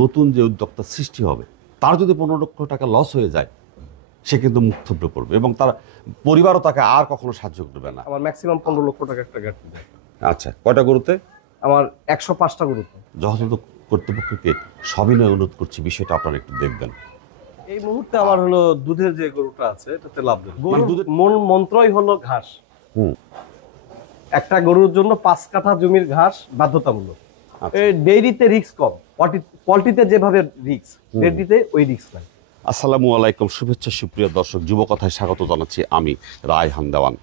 নতুন যে উদ্যোক্তা সৃষ্টি হবে তার যদি 15 লক্ষ টাকা লস হয়ে যায়, সে কিন্তু মুখ থুবড়ে পড়বে এবং তার পরিবারও তাকে আর কখনো সাহায্য করবে না। আমার ম্যাক্সিমাম 15 লক্ষ টাকা একটা ঘাটতি দেয়। আচ্ছা, কয়টা গরুতে? আমার 105টা গরুতে। যথাযথ কর্তৃপক্ষকে সবিনয় অনুরোধ করছি, বিষয়টা আপনারা একটু দেখবেন। এই মুহূর্তে আমার হলো দুধের যে গরুটা আছে এটাতে লাভ দেবে। মানে দুধের মূল মন্ত্রই হলো ঘাস। হুম। একটা গরুর জন্য 5 কাঠা জমির ঘাস বাধ্যতামূলক। এই ডেইরিতে রিস্ক কম, পল্টিতে যেভাবে রিস্ক, ডেইরিতে ওই রিস্ক নাই। আসসালামু আলাইকুম, শুভেচ্ছা সুপ্রিয় দর্শক, যুবকথায় স্বাগত জানাচ্ছি আমি রায়হান দেওয়ান।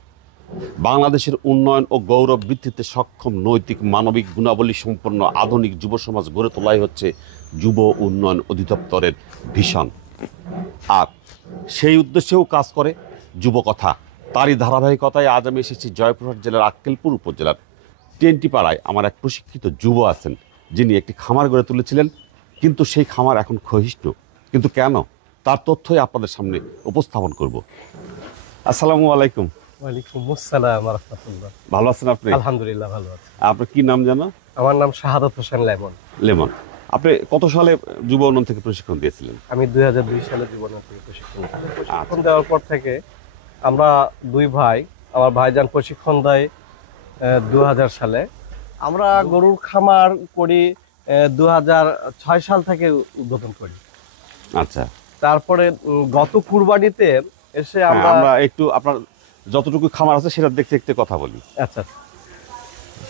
বাংলাদেশের উন্নয়ন ও গৌরব বৃদ্ধিতে সক্ষম, নৈতিক, মানবিক গুণাবলী সম্পন্ন আধুনিক যুব সমাজ গড়ে তোলাই হচ্ছে যুব উন্নয়ন অধিদপ্তরের ভিশন। আর সেই উদ্দেশ্যেও কাজ করে যুবকথা। তারই ধারাবাহিকতায় আজ আমি এসেছি জয়পুরহাট জেলার আক্কেলপুর উপজেলার টেন্টিপাড়ায়। আমার এক প্রশিক্ষিত যুব আছেন যিনি একটি খামার গড়ে তুলেছিলেন, কিন্তু সেই খামার এখন ক্ষয়িষ্ণু। কিন্তু কেন, তার তথ্যই আপনাদের সামনে উপস্থাপন করব। আসসালামু আলাইকুম। ওয়ালাইকুম আসসালাম ওয়া রাহমাতুল্লাহ। ভালো আছেন আপনি? আলহামদুলিল্লাহ ভালো আছি। আপনার কি নাম জানো? আমার নাম শাহাদাত হোসেন লেমন। লেমন। আপনি কত সালে যুব উন্নয়ন থেকে প্রশিক্ষণ দিয়েছিলেন? আমি 2002 সালে জীবন থেকে প্রশিক্ষণ দেওয়ার পর থেকে আমরা দুই ভাই, আমার ভাইজান প্রশিক্ষণ দেয় 2000 সালে। আমরা গরুর খামার করি 2006 সাল থেকে উদ্বোধন করি। আচ্ছা, তারপরে গত কুরবানিতে এসে আমরা একটু আপনার যতটুকু খামার আছে সেটা দেখতে দেখতে কথা বলি। আচ্ছা,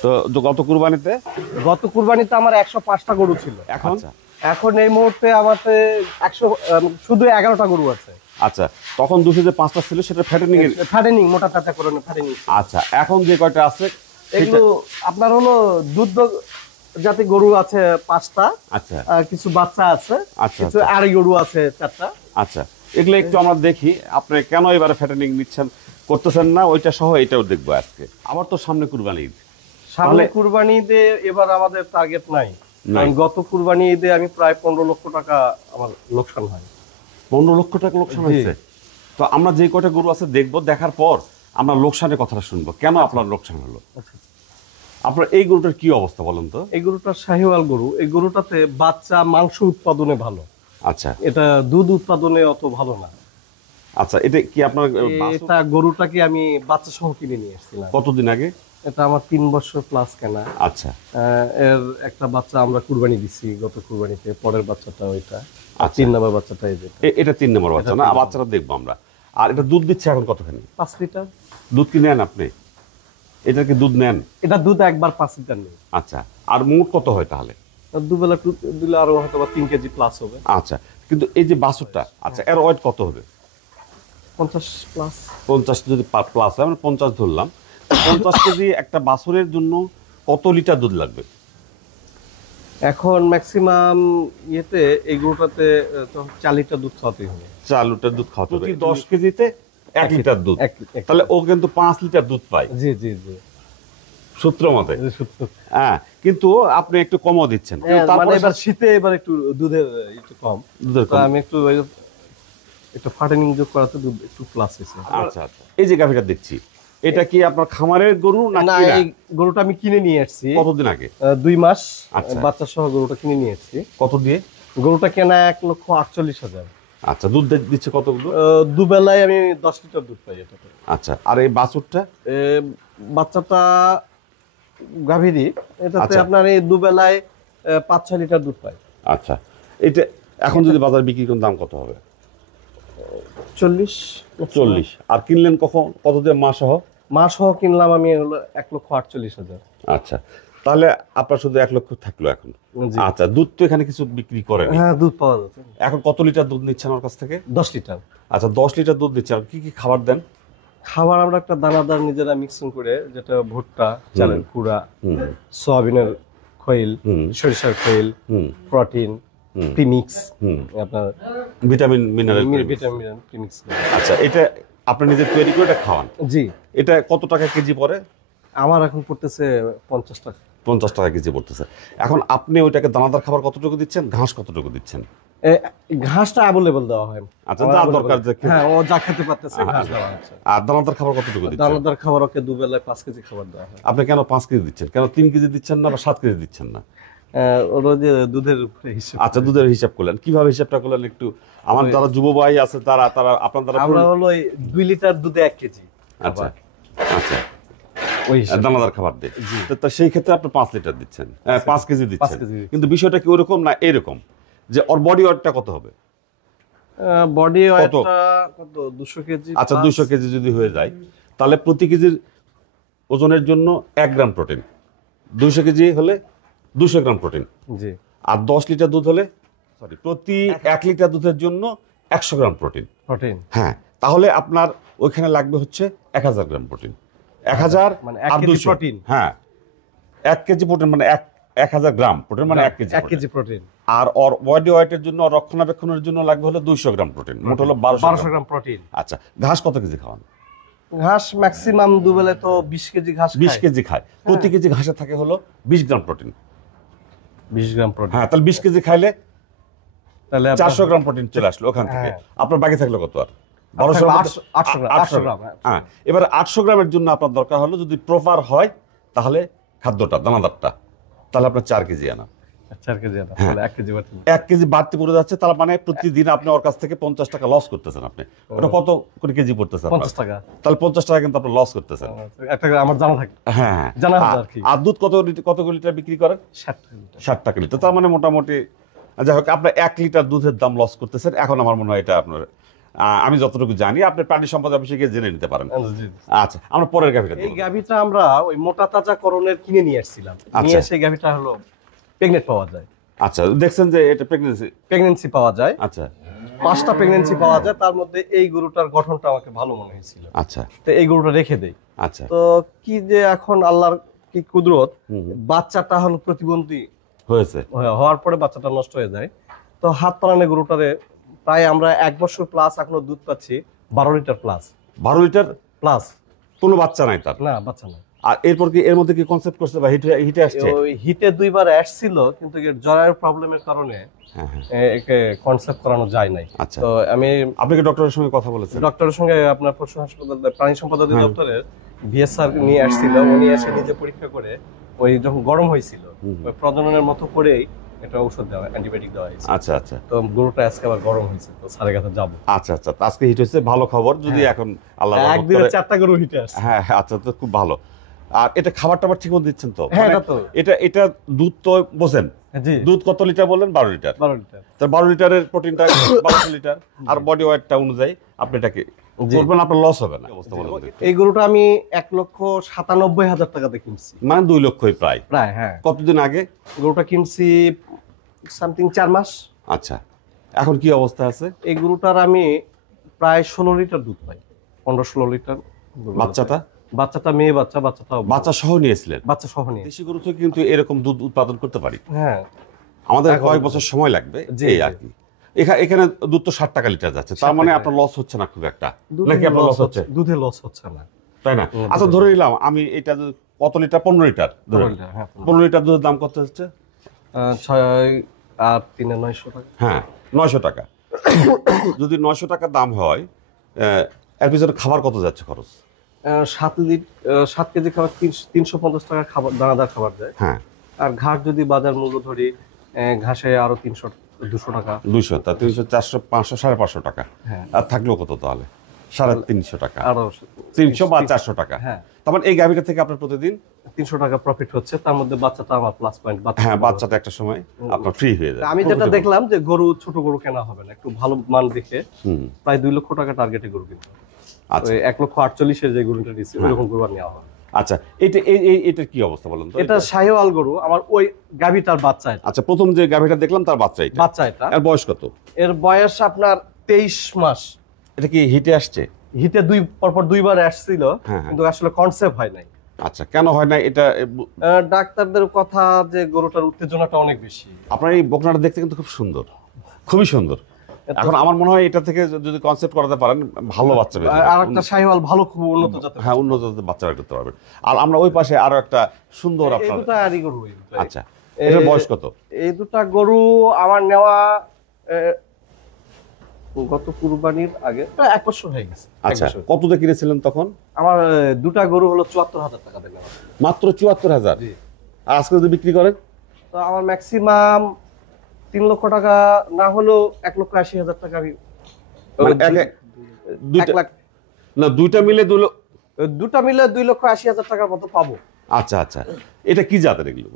তো গত কুরবানিতে আমার 105টা গরু ছিল। এখন এই মুহূর্তে আমাদের 100 শুধু 11টা গরু আছে। আচ্ছা, তখন 205টা ছিল, সেটা ফ্যাটেনিং মোটা তাজা করে না, ফ্যাটেনিং। আচ্ছা, এখন যে কয়টা আছে এগুলো আপনার হলো দুধ জাতি গরু আছে 5টা। আচ্ছা, কিছু বাচ্চা আছে, কিছু আড়ি গরু আছে 4টা। আচ্ছা, এগুলো একটু আমরা দেখি আপনি কেন এবারে ফ্যাটেনিং করতেছেন না, ওইটা সহ এটাও দেখবো আজকে। আবার তো সামনে কুরবানি ঈদ। সামনে কুরবানি ঈদে এবার আমাদের টার্গেট নাই। গত কুরবানি ঈদে আমি প্রায় 15 লক্ষ টাকা আমার লোকসান হয়। 15 লক্ষ টাকা লোকসান হয়েছে? তো আমরা যে কয়টা গরু আছে দেখবো, দেখার পর আমরা লোকসানের কথাটা শুনবো, কেন আপনার লোকসান হলো। আপনার এই গরুটার কি অবস্থা বলেন তো? এই গরুটা শাহিওয়াল গরু। এই গরুটাতে বাচ্চা মাংস উৎপাদনে ভালো। আচ্ছা, এটা দুধ উৎপাদনে অত ভালো না। আচ্ছা, এটা কি আপনার? এটা গরুটাকে আমি বাচ্চা সহ কিনে নিয়ে এসেছিলাম। কতদিন আগে? এটা আমার 3 বছর প্লাস কেনা। আচ্ছা, এর একটা বাচ্চা আমরা কুরবানি দিছি গত কুরবানিতে, পরের বাচ্চাটা ওইটা। আর 3 নম্বর বাচ্চাটা এটা 3 নম্বর বাচ্চা না? বাচ্চাটা দেখবো আমরা। আর এটা দুধ দিচ্ছে এখন কতখানি? 5 লিটার দুধ কি নেন আপনি? এটা কি দুধ নেন? এটা দুধ একবার 5 লিটার নেই। আচ্ছা, আর মোট কত হয় তাহলে? দুবেলা দিলে আরো হয়তো 3 কেজি প্লাস হবে। আচ্ছা, কিন্তু এই যে বাছুরটা, আচ্ছা, এর ওয়েট কত হবে? 50 প্লাস। 50 যদি প্লাস হয়, আমরা 50 ধরলাম। 50 কেজি একটা বাছুরের জন্য কত লিটার দুধ লাগবে? এখন ম্যাক্সিমাম ইয়েতে এই গরুটাতে 4 লিটার দুধ খাওয়াতেই হবে। 4 লিটার দুধ খাওয়াতে হবে। 10 কেজিতে 1 লিটার দুধ, তাহলে ও কিন্তু 5 লিটার দুধ পায়। জি জি জি, সূত্র মতে। হ্যাঁ, কিন্তু আপনি একটু কমও দিচ্ছেন। মানে এবার শীতে এবার একটু দুধের একটু কম, আমি একটু ফাটেনিং যোগ করাতে দুধ একটু প্লাস হয়েছে। আচ্ছা আচ্ছা, এই যে গাভীটা দেখছি, এটা কি আপনার খামারের গরু না? এই গরুটা আমি কিনে নিয়ে আসছি। কতদিন আগে? 2 মাস। আচ্ছা, বাচ্চা সহ গরুটা কিনে নিয়ে আসছি। কত দিয়ে? গরুটা কেনা 1,48,000। আচ্ছা, দুধ দিচ্ছে কতগুলো? দুবেলায় আমি 10 লিটার দুধ পাই এটা। আচ্ছা, আর এই বাছুরটা? বাচ্চাটা গাভীরই, এটাতে আপনার এই দুবেলায় 5-6 লিটার দুধ পাই। আচ্ছা, এটা এখন যদি বাজার বিক্রি করেন দাম কত হবে? 40। আর কিনলেন কখন, কত দিয়ে? মা সহ কিনলাম আমি হলো 1,48,000। আচ্ছা, তাহলে আপনার শুধু 1 লক্ষ থাকলো এখন। আচ্ছা, দুধ তো এখানে কিছু বিক্রি করেন? হ্যাঁ, দুধ পাওয়া যাচ্ছে। এখন কত লিটার দুধ নিচ্ছেন ওর কাছ থেকে? 10 লিটার। আচ্ছা, 10 লিটার দুধ নিচ্ছেন। কি কি খাবার দেন? খাবার আমরা একটা দানাদার নিজেরা মিক্সিং করে, যেটা ভুট্টা, চালের কুড়া, সয়াবিনের খৈল, সরিষার খৈল, প্রোটিন প্রিমিক্স, আপনার ভিটামিন মিনারেল প্রিমিক্স। আচ্ছা, এটা আপনি নিজে তৈরি করে এটা খাওয়ান? জি। এটা কত টাকা কেজি পড়ে? আমার এখন পড়তেছে 50 টাকা। 50 টাকা কেজি পড়তেছে। এখন আপনি ওইটাকে দানাদার খাবার কতটুকু দিচ্ছেন, ঘাস কতটুকু দিচ্ছেন? ঘাসটা অ্যাভেলেবল দেওয়া হয়। আচ্ছা, যা দরকার, হ্যাঁ, ও যা খেতে পারতেছে ঘাস দেওয়া হচ্ছে। আর দানাদার খাবার কতটুকু দিচ্ছেন? দানাদার খাবার ওকে দুবেলায় 5 কেজি খাবার দেওয়া হয়। আপনি কেন 5 কেজি দিচ্ছেন? কেন 3 কেজি দিচ্ছেন না বা 7 কেজি দিচ্ছেন না? ওরা যে দুধের উপরে হিসেব আচ্ছা, দুধের হিসাব করলেন, কিভাবে হিসাবটা করলেন একটু? আমার যারা যুব ভাই আছে তারা তারা আপনার দ্বারা আমরা হলো 2 লিটার দুধে 1 কেজি আচ্ছা আচ্ছা ওই হিসাব। দানাদার খাবার দিয়ে। তো সেই ক্ষেত্রে আপনি 5 লিটার দিচ্ছেন, 5 কেজি দিচ্ছেন। কেজি। কিন্তু বিষয়টা কি ওরকম না এরকম যে ওর বডি ওয়েটটা কত হবে? বডি ওয়েটটা কত 200 কেজি। আচ্ছা 200 কেজি যদি হয়ে যায় তাহলে প্রতি কেজির ওজনের জন্য 1 গ্রাম প্রোটিন, 200 কেজি হলে 200 গ্রাম প্রোটিন। জি। আর 10 লিটার দুধ হলে প্রতি 1 লিটার দুধের জন্য 100 গ্রাম প্রোটিন। প্রোটিন, হ্যাঁ, তাহলে আপনার ওইখানে লাগবে হচ্ছে 1000 গ্রাম প্রোটিন। 1000 মানে আর 1 কেজি 200 প্রোটিন। হ্যাঁ, 1 কেজি প্রোটিন মানে 1000 গ্রাম প্রোটিন মানে 1 কেজি 1 কেজি প্রোটিন। আর ওর বডি ওয়েটের জন্য রক্ষণাবেক্ষণের জন্য লাগবে হলো 200 গ্রাম প্রোটিন, মোট হলো 1200 গ্রাম প্রোটিন। আচ্ছা, ঘাস কত কেজি খাওয়ান? ঘাস ম্যাক্সিমাম দুবেলা তো 20 কেজি ঘাস 20 কেজি খায়। প্রতি কেজি ঘাসে থাকে হলো 20 গ্রাম প্রোটিন। 20 gram protein. হ্যাঁ, তাহলে 20 কেজি খাইলে তাহলে 400 গ্রাম প্রোটিন চলে আসলো ওখান থেকে। আপনার বাকি থাকলো কত? আর 800 গ্রাম। হ্যাঁ, এবার 800 গ্রামের জন্য আপনার দরকার হলো যদি প্রপার হয় তাহলে খাদ্যটা দানাদারটা, তাহলে আপনার 4 কেজি আনা। 4 কেজি আনা, তাহলে 1 কেজি বাড়তি। 1 কেজি বাড়তি পড়ে যাচ্ছে, তার মানে প্রতিদিন আপনি ওর কাছ থেকে 50 টাকা লস করতেছেন। আপনি ওটা কত করে কেজি পড়তেছে? 50 টাকা। তাহলে 50 টাকা কিন্তু আপনি লস করতেছেন। একটা আমার জানা থাকে। হ্যাঁ, জানা আছে আর কি। আর দুধ কত লিটার বিক্রি করেন? 60 টাকা লিটার। তার মানে মোটামুটি যাই হোক আপনার 1 লিটার দুধের দাম লস করতেছেন। এখন আমার মনে হয় এটা আপনার, আমি যতটুকু জানি আপনি প্রাণী সম্পদ অফিসে গিয়ে জেনে নিতে পারেন। আচ্ছা, আমরা পরের গাভীটা এই গাভীটা আমরা ওই মোটা তাজা করণের কিনে নিয়ে আসছিলাম। নিয়ে এসে গাভীটা হলো প্রেগনেন্ট পাওয়া যায়। আচ্ছা, দেখছেন যে এটা প্রেগন্যান্সি পাওয়া যায়। আচ্ছা, 5টা প্রেগন্যান্সি পাওয়া যায়, তার মধ্যে এই গরুটার গঠনটা আমাকে ভালো মনে হয়েছিল। আচ্ছা, তো এই গরুটা রেখে দেই। আচ্ছা, তো কি যে এখন আল্লাহর কি কুদরত, বাচ্চাটা হলো প্রতিবন্ধী হয়েছে, হওয়ার পরে বাচ্চাটা নষ্ট হয়ে যায়। তো হাত তালানে গরুটারে প্রায় আমরা 1 বছর প্লাস এখনো দুধ পাচ্ছি 12 লিটার প্লাস। 12 লিটার প্লাস কোনো বাচ্চা নাই তার? না, বাচ্চা না। আর এরপর কি এর মধ্যে কি কনসেপ্ট করছে বা হিটে আসছে? ওই হিটে 2 বার আসছিল, কিন্তু এর জরায়ুর প্রবলেমের কারণে একে কনসেপ্ট করানো যায় নাই। আচ্ছা, তো আমি আপনি কি ডক্টরের সঙ্গে কথা বলেছেন? ডক্টরের সঙ্গে আপনার পশু হাসপাতাল প্রাণী সম্পদ অধিদপ্তরের ভিএসআর নিয়ে আসছিল। উনি এসে নিজে পরীক্ষা করে ওই যখন গরম হয়েছিল ওই প্রজননের মতো করেই এটা ঔষধ দেওয়া, অ্যান্টিবায়োটিক দেওয়া হয়েছে। আচ্ছা, আচ্ছা, তো গরুটা আজকে আবার গরম হয়েছে, তো স্যারের কাছে যাবো। আচ্ছা, আচ্ছা, আজকে হিট হচ্ছে, ভালো খবর। যদি এখন আল্লাহ একদিনে 4টা গরু হিটে আসছে। হ্যাঁ, আচ্ছা, তো খুব ভালো। আর এটা খাবার টাবার ঠিক মতো দিচ্ছেন তো? হ্যাঁ, এটা তো এটা দুধ তো বোঝেন, জি। দুধ কত লিটার বললেন? 12 লিটার। 12 লিটার। তার 12 লিটারের প্রোটিনটা 12 লিটার, আর বডি ওয়েটটা অনুযায়ী আপনি এটাকে করবেন, আপনার লস হবে না। অবস্থা বলেন তো। এই গরুটা আমি 1,97,000 টাকাতে কিনছি। মানে 2 লক্ষই প্রায়। প্রায়, হ্যাঁ। কতদিন আগে গরুটা কিনছি সামথিং 4 মাস। আচ্ছা, এখন কি অবস্থা আছে? এই গরুটার আমি প্রায় 16 লিটার দুধ পাই, 15-16 লিটার। বাচ্চাটা মেয়ে বাচ্চা সহ নিয়েছিলেন? বাচ্চা সহ নিয়ে। দেশি গরু থেকে কিন্তু এরকম দুধ উৎপাদন করতে পারি। হ্যাঁ, আমাদের কয়েক বছর সময় লাগবে এই আর কি। এখানে দুধ তো 60 টাকা লিটার যাচ্ছে, তার মানে আপনার লস হচ্ছে না খুব একটা, নাকি আপনার লস হচ্ছে? দুধে লস হচ্ছে না, তাই না? আচ্ছা, ধরে নিলাম আমি এটা কত লিটার? 15 লিটার। 15 লিটার দুধের দাম কত হচ্ছে? 6 আর 3 900 টাকা। হ্যাঁ, 900 টাকা। যদি 900 টাকা দাম হয়, এর পিছনে খাবার কত যাচ্ছে খরচ? 7 কেজি খাবার 350 টাকা খাবার, দানাদার খাবার যায়। হ্যাঁ, আর ঘাস যদি বাজার মূল্য ধরি, ঘাসে আরো 200 টাকা। 200, তা 300, 400, 500, 550 টাকা। হ্যাঁ। আর থাকলো কত তাহলে? 350 টাকা। আরো 300 বা 400 টাকা। হ্যাঁ, তার মানে এই গাভীটা থেকে আপনার প্রতিদিন 300 টাকা প্রফিট হচ্ছে। তার মধ্যে বাচ্চাটা আমার প্লাস পয়েন্ট। হ্যাঁ, বাচ্চাটা একটা সময় আপনার ফ্রি হয়ে যায়। আমি যেটা দেখলাম যে গরু, ছোট গরু কেনা হবে না, একটু ভালো মান দেখে প্রায় 2 লক্ষ টাকা টার্গেটে গরু কিনতে। আচ্ছা, 1,48,000 যে গরুটা নিচ্ছি ওইরকম গরু আর নেওয়া হবে। আচ্ছা, এটার কি অবস্থা বলেন তো? এটা শাহিওয়াল গরু, আমার ওই গাভীটার বাচ্চা এটা। আচ্ছা, প্রথম যে গাভীটা দেখলাম তার বাচ্চা এটা। এটা এর বয়স কত? এর বয়স আপনার 23 মাস। এটা কি হিটে আসছে? হিটে পরপর 2 বার আসছিল, হ্যাঁ। কিন্তু আসলে কনসেপ্ট হয় নাই। আচ্ছা, কেন হয় না এটা? ডাক্তারদের কথা যে গরুটার উত্তেজনাটা অনেক বেশি। আপনার এই বকনাটা দেখতে কিন্তু খুব সুন্দর, খুবই সুন্দর। এখন আমার মনে হয় এটা থেকে যদি কনসেপ্ট করাতে পারেন, ভালো বাচ্চা বের হবে। আর একটা শাহিওয়াল ভালো, খুব উন্নত জাতের। হ্যাঁ, উন্নত জাতের বাচ্চা বের করতে পারবেন। আর আমরা ওই পাশে আরো একটা সুন্দর এই আপনার। দুটো আরই গরু। আচ্ছা, এটার বয়স কত? এই দুটো গরু আমার নেওয়া গত কুরবানির আগে প্রায় 1 বছর হয়ে গেছে। আচ্ছা, কত দিয়ে কিনেছিলেন তখন? আমার দুটো গরু হলো 74,000 টাকা দিয়ে নেওয়া। মাত্র 74,000? জি। আর আজকে যদি বিক্রি করেন? তো আমার ম্যাক্সিমাম 3 লক্ষ টাকা না হলেও 1,80,000 টাকা আমি মানে এক দুইটা লাখ না, দুইটা মিলে দুটা মিলে 2,80,000 টাকার মতো পাবো। আচ্ছা আচ্ছা, এটা কি জাতের এগুলো?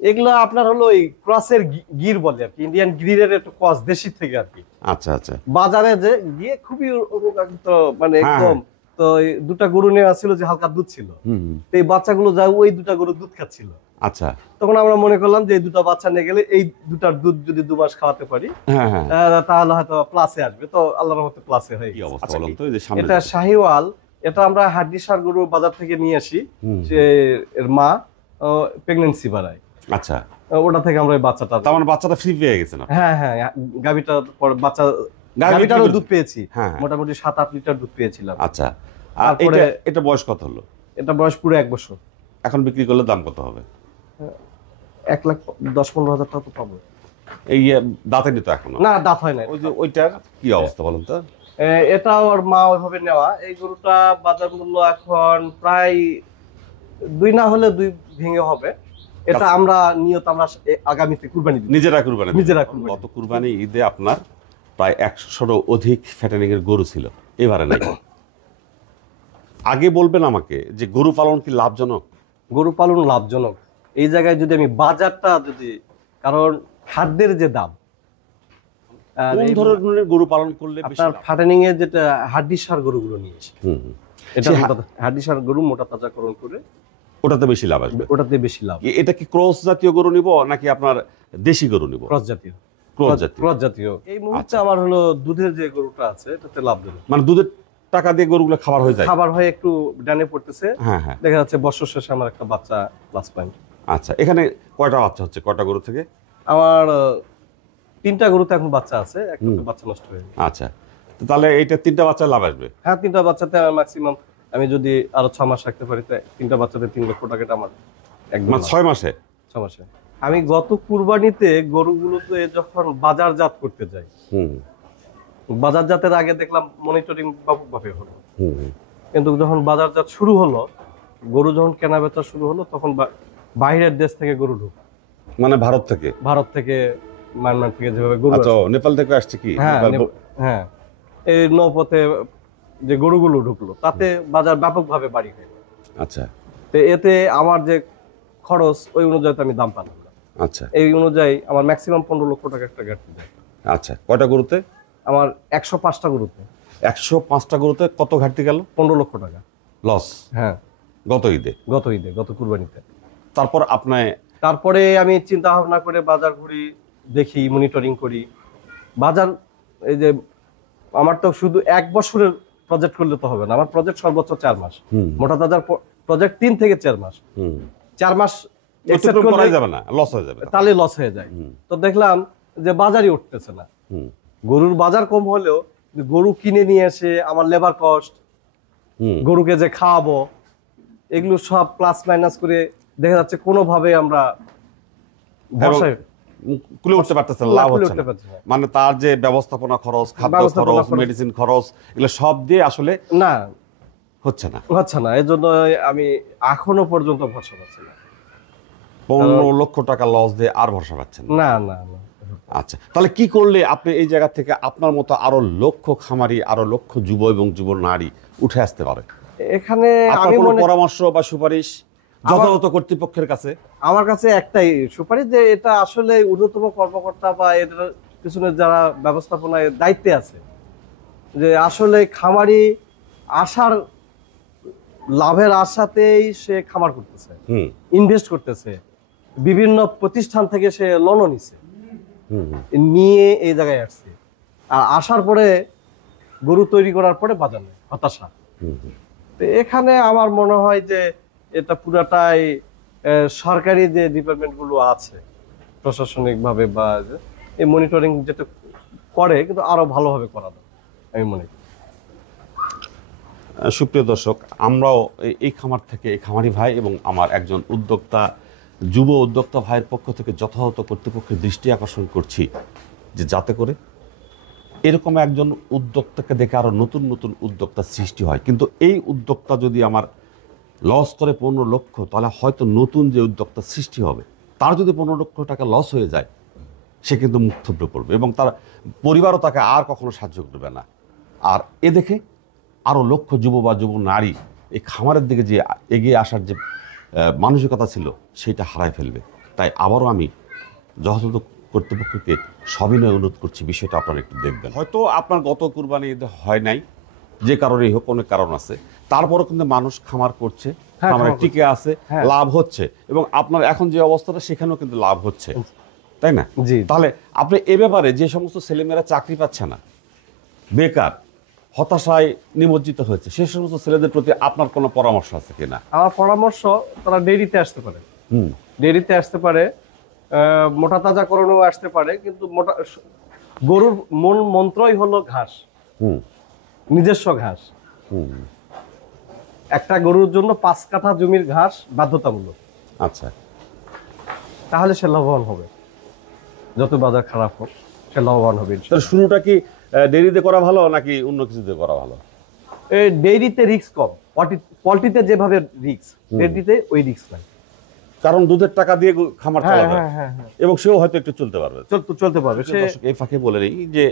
এগুলো আপনার হলো ওই ক্রসের গির বলে আর কি, ইন্ডিয়ান গিরের একটু ক্রস, দেশি থেকে আর কি। আচ্ছা আচ্ছা, বাজারে যে গিয়ে খুবই তো মানে হ্যাঁ, একদম, তো এই দুটা গরু নেওয়া ছিল যে হালকা দুধ ছিল, তো এই বাচ্চাগুলো যায় ওই দুটা গরু দুধ খাচ্ছিল। আচ্ছা, তখন আমরা মনে করলাম যে এই দুটা বাচ্চা নিয়ে গেলে এই দুটার দুধ যদি 2 মাস খাওয়াতে পারি হ্যাঁ হ্যাঁ, তাহলে হয়তো প্লাসে আসবে। তো আল্লাহর রহমতে প্লাসে হয়ে কি গেছে। অবস্থা আচ্ছা, বলুন তো, এই যে সামনে এটা শাহিওয়াল, এটা আমরা হাড্ডিসার গরু বাজার থেকে নিয়ে আসি, যে এর মা প্রেগন্যান্সি বাড়ায়, আচ্ছা, ওটা থেকে আমরা ওই বাচ্চাটা, তার মানে বাচ্চাটা ফ্রি পেয়ে গেছে না? হ্যাঁ হ্যাঁ, গাভিটার পর বাচ্চা, গাভী গাভিটারও বিক্রি দুধ পেয়েছি, হ্যাঁ। মোটামুটি 7-8 লিটার দুধ পেয়েছিলাম। আচ্ছা, আর তারপরে এটা বয়স কত হলো? এটা বয়স পুরো 1 বছর। এখন বিক্রি করলে দাম কত হবে? 1,10,15,000 টাকা তো পাবো। এই দাঁতে নিত এখনো? না, দাঁত হয় না। ওই যে ওইটার কি অবস্থা বলুন তো? এটা ওর মা ওইভাবে নেওয়া। এই গরুটা বাজার মূল্য এখন প্রায় 2 না হলে 2 ভেঙে হবে। এটা আমরা নিয়ত আমরা আগামীতে কুরবানি দিব। নিজেরা কুরবানি দিবেন? নিজেরা কুরবানি। গত কুরবানি ঈদে আপনার প্রায় 100-এরও অধিক ফ্যাটেনিং এর গরু ছিল, এবারে নাই। আগে বলবেন আমাকে যে গরু পালন কি লাভজনক? গরু পালন লাভজনক এই জায়গায় যদি আমি বাজারটা যদি, কারণ খাদ্যের যে দাম, আর কোন এই ধরনের গরু পালন করলে বেশি আপনার লাভ? ফাটানিং এর যেটা হাড্ডিসার গরুগুলো নিয়ে এসে, হুম, হুম। এটা সে হাড্ডিসার গরু মোটা তাজাকরণ করে ওটাতে বেশি লাভ আসবে। ওটাতে বেশি লাভ। এটা কি ক্রস জাতীয় গরু নিব নাকি আপনার দেশি গরু নিব? ক্রস জাতীয়। ক্রস জাতীয়। ক্রস জাতীয়। এই মুহূর্তে আচ্ছা। আমার হলো দুধের যে গরুটা আছে এটাতে লাভজনক। মানে দুধের টাকা দিয়ে গরুগুলো খাবার হয়ে যায়? খাবার হয়ে একটু ডানে পড়তেছে, হ্যাঁ হ্যাঁ। দেখা যাচ্ছে বছর শেষে আমার একটা বাচ্চা প্লাস পয়েন্ট। আচ্ছা, এখানে কয়টা বাচ্চা হচ্ছে, কয়টা গরু থেকে? আমার 3টা গরুতে এখন বাচ্চা আছে, একটা বাচ্চা নষ্ট হয়ে গেছে। আচ্ছা, তো তাহলে এইটা 3টা বাচ্চা লাভ আসবে? হ্যাঁ, 3টা বাচ্চাতে ম্যাক্সিমাম আমি যদি আরো 6 মাস রাখতে পারি, তাই 3টা বাচ্চাতে 3 লক্ষ টাকাটা আমার একদম মানে 6 মাসে? 6 মাসে। আমি গত কুরবানিতে গরুগুলোতে যখন বাজারজাত করতে যাই, হুম বাজারজাতের আগে দেখলাম মনিটরিং ব্যাপকভাবে হলো, হুম হুম। কিন্তু যখন বাজারজাত শুরু হলো, গরু যখন কেনা বেচা শুরু হলো, তখন বাইরের দেশ থেকে গরু ঢুকে, মানে ভারত থেকে? ভারত থেকে, মায়ানমার থেকে যেভাবে গরু আচ্ছা, আসে। নেপাল থেকে আসছে কি? হ্যাঁ নেপাল হ্যাঁ, এই নৌপথে যে গরুগুলো ঢুকলো, তাতে বাজার ব্যাপকভাবে বাড়ি গেল। আচ্ছা তো এতে আমার যে খরচ ওই অনুযায়ী তো আমি দাম পালাম না। আচ্ছা এই অনুযায়ী আমার ম্যাক্সিমাম 15 লক্ষ টাকা একটা ঘাটতি যায়। আচ্ছা, কয়টা গরুতে? আমার 105টা গরুতে 105টা গরুতে কত ঘাটতি গেল? 15 লক্ষ টাকা লস হ্যাঁ, গত ঈদে? গত ঈদে, গত কুরবানিতে। তারপর আপনি? তারপরে আমি চিন্তা ভাবনা করে বাজার ঘুরি, দেখি, মনিটরিং করি বাজার। এই যে আমার তো শুধু 1 বছরের প্রজেক্ট করলে তো হবে না, আমার প্রজেক্ট সর্বোচ্চ 4 মাস। হুম মোটা তাজার প্রজেক্ট 3 থেকে 4 মাস। হুম, 4 মাস অতিক্রম করাই যাবে না, লস হয়ে যাবে। তাহলে লস হয়ে যায়। হুম তো দেখলাম যে বাজারই উঠতেছে না। হুম গরুর বাজার কম হলেও গরু কিনে নিয়ে এসে আমার লেবার কস্ট, হুম। গরুকে যে খাওয়াবো, এগুলো সব প্লাস মাইনাস করে দেখা যাচ্ছে কোনোভাবে আমরা বসায় কুলে উঠতে পারতেছে না, না, লাভ কুলে হচ্ছে উঠতে না। পারছি না। মানে তার যে ব্যবস্থাপনা খরচ, খাদ্য ব্যবস্থাপনা খরচ, খরচ। মেডিসিন খরচ, এগুলো সব দিয়ে আসলে না, হচ্ছে না। হচ্ছে না। এই জন্য আমি এখনো পর্যন্ত ভরসা পাচ্ছি না। 15 লক্ষ টাকা লস দিয়ে আর ভরসা পাচ্ছেন না? না না না। আচ্ছা, তাহলে কি করলে আপনি এই জায়গা থেকে আপনার মতো আরো লক্ষ খামারি, আরো লক্ষ যুব এবং যুব নারী উঠে আসতে পারে? এখানে আপনার আমি কোনো মনে, পরামর্শ বা সুপারিশ যথাযথ কর্তৃপক্ষের কাছে? আমার কাছে একটাই সুপারিশ, যে এটা আসলে ঊর্ধ্বতম কর্মকর্তা বা এর পিছনে যারা ব্যবস্থাপনায় দায়িত্বে আছে, যে আসলে খামারি আশার লাভের আশাতেই সে খামার করতেছে, হুম ইনভেস্ট করতেছে, বিভিন্ন প্রতিষ্ঠান থেকে সে লোনও নিছে, হুম নিয়ে এই জায়গায় আসছে। আর আসার পরে গরু তৈরি করার পরে বাজার নেই, হতাশা। হুম হুম। তো এখানে আমার মনে হয় যে এটা পুরাটাই সরকারি যে ডিপার্টমেন্টগুলো আছে প্রশাসনিক ভাবে বা এই মনিটরিং যেটা করে, কিন্তু আরো ভালোভাবে করা দরকার আমি মনে করি। সুপ্রিয় দর্শক, আমরাও এই খামার থেকে, এই খামারি ভাই এবং আমার একজন উদ্যোক্তা, যুব উদ্যোক্তা ভাইয়ের পক্ষ থেকে যথাযথ কর্তৃপক্ষের দৃষ্টি আকর্ষণ করছি যে যাতে করে এরকম একজন উদ্যোক্তাকে দেখে আরো নতুন নতুন উদ্যোক্তা সৃষ্টি হয়। কিন্তু এই উদ্যোক্তা যদি আমার লস করে 15 লক্ষ, তাহলে হয়তো নতুন যে উদ্যোক্তা সৃষ্টি হবে তার যদি 15 লক্ষ টাকা লস হয়ে যায়, সে কিন্তু মুখ থুবড়ে পড়বে এবং তার পরিবারও তাকে আর কখনো সাহায্য করবে না। আর এ দেখে আরও লক্ষ যুব বা যুব নারী এই খামারের দিকে যে এগিয়ে আসার যে মানসিকতা ছিল সেটা হারায় ফেলবে। তাই আবারও আমি যথাযথ কর্তৃপক্ষকে সবিনয় অনুরোধ করছি, বিষয়টা আপনারা একটু দেখবেন। হয়তো আপনার গত কুরবানি ঈদে হয় নাই, যে কারণেই হোক, অনেক কারণ আছে, তারপরও কিন্তু মানুষ খামার করছে, হ্যাঁ, খামারে খামার টিকে আছে, হ্যাঁ। লাভ হচ্ছে, এবং আপনার এখন যে অবস্থাটা সেখানেও কিন্তু লাভ হচ্ছে, তাই না? জি। তাহলে আপনি এ ব্যাপারে যে সমস্ত ছেলেমেয়েরা চাকরি পাচ্ছে না, বেকার, হতাশায় নিমজ্জিত হয়েছে, সে সমস্ত ছেলেদের প্রতি আপনার কোনো পরামর্শ আছে কিনা? আমার পরামর্শ, তারা ডেইরিতে আসতে পারে, হুম ডেইরিতে আসতে পারে, মোটা তাজাকরণেও আসতে পারে, কিন্তু গরুর মূল মন্ত্রই হলো ঘাস, হুম নিজস্ব ঘাস। হুম একটা গরুর জন্য 5 কাঠা জমির ঘাস বাধ্যতামূলক, আচ্ছা। তাহলে সে লাভবান হবে। যত বাজার খারাপ হোক, সে লাভবান হবে তাহলে ইনশাআল্লাহ। শুরুটা কি ডেরিতে করা ভালো নাকি অন্য কিছুতে করা ভালো? এই ডেইরিতে রিস্ক কম, পল্টিতে যেভাবে রিস্ক, ডেইরিতে ওই রিস্ক নাই। কারণ দুধের টাকা দিয়ে খামার হ্যাঁ চালাবে, হ্যাঁ হ্যাঁ হ্যাঁ, এবং সেও হয়তো একটু চলতে পারবে। চলতে পারবে সে। দর্শক, এই ফাঁকে বলে নেই যে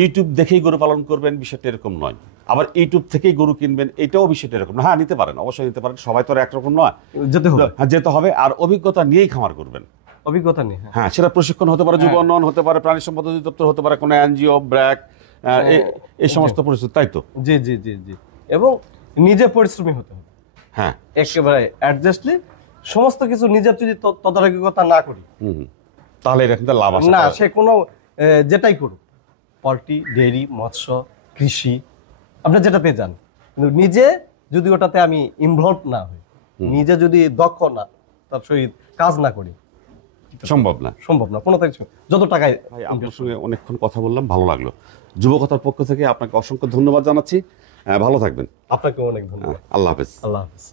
ইউটিউব দেখেই গরু পালন করবেন বিষয়টা এরকম নয়, আবার ইউটিউব থেকেই গরু কিনবেন এটাও বিষয়টা এরকম না। হ্যাঁ, নিতে পারেন, অবশ্যই নিতে পারেন, সবাই তো আর একরকম নয়, যেতে হবে, হ্যাঁ যেতে হবে, আর অভিজ্ঞতা নিয়েই খামার করবেন। অভিজ্ঞতা নেই। হ্যাঁ, হ্যাঁ, সেটা প্রশিক্ষণ হতে পারে, যুব হ্যাঁ। উন্নয়ন হতে পারে, প্রাণী সম্পদ অধিদপ্তর হতে পারে, কোনো এনজিও, ব্র্যাক, এই সমস্ত পরিস্থিতি, তাই তো? জি জি জি জি। এবং নিজে পরিশ্রমী হতে হবে, হ্যাঁ। একেবারে অ্যাডজাস্টলি সমস্ত কিছু নিজের যদি তদারকিতা না করি, হুম হুম। তাহলে এটা কিন্তু লাভ আসে না সে কোনো যেটাই করুক, পল্ট্রি, ডেইরি, মৎস্য, কৃষি, আপনি যেটাতে যান, কিন্তু নিজে যদি ওটাতে আমি ইনভলভ না হই, নিজে যদি দক্ষ না, তার সহিত কাজ না করি, সম্ভব না। সম্ভব না কোনো কিছু, যত টাকায়। ভাই, আপনার সঙ্গে অনেকক্ষণ কথা বললাম, ভালো লাগলো। যুবকথার পক্ষ থেকে আপনাকে অসংখ্য ধন্যবাদ জানাচ্ছি। ভালো থাকবেন। আপনাকে অনেক ধন্যবাদ। আল্লাহ হাফেজ। আল্লাহ হাফেজ।